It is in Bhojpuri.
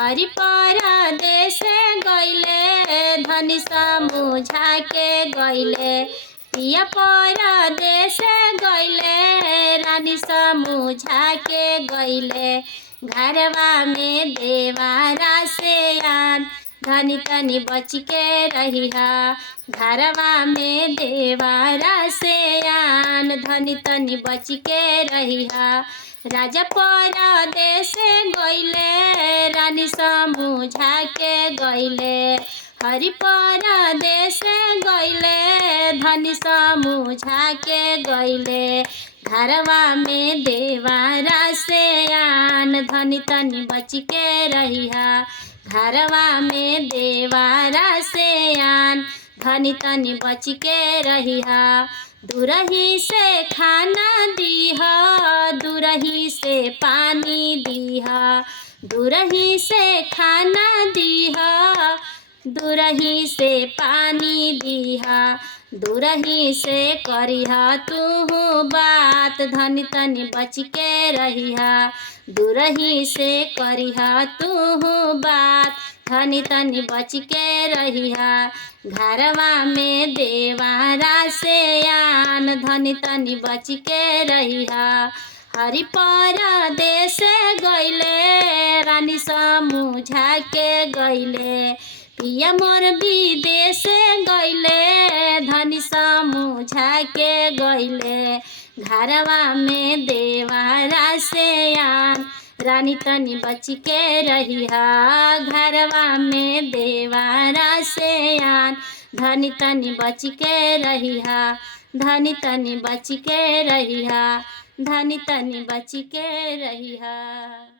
हरि परदेस गइले धनी समुझा के गइले। पिया परदेस गइले रानी समुझा के गइले। घरवा में देवारा से आन धनी तनी बच के रहिहा। घरवा में देवारा से आन धनी तनी बच के रहिहा। राजा परदेस गइले रानी समुझा के गइले। हरि परदेस गइले धनी समुझा के गइले। घरवा में देवारा से आन धनी तनी बच के रहिहा। घरवा में देवारा से आन धनी तनी बच के रहिहा। दूरही से खाना दीहा दूरही से पानी दीहा। दूरही से खाना दीहा दूरही से पानी दीहा। दूरही से करिहा तू बात धनी तनी बच के रहिहा। दूरही से करिहा तू बात धनी तनी बच के रहिहा। घरवा में देवारा से आन धनी तनी बच के रहिहा। हरि परदेस गइले रानी समुझा के गइले। पिया मोर विदेश गइले धनी समुझा के गइले। घरवा में देवारा से आन रानी तनी बच के रहिहा। घरवा में देवारा से आन धनी तनी बच के रहिहा। धनी तनी बच के रहिहा। धनी तनी बच के रहिहा।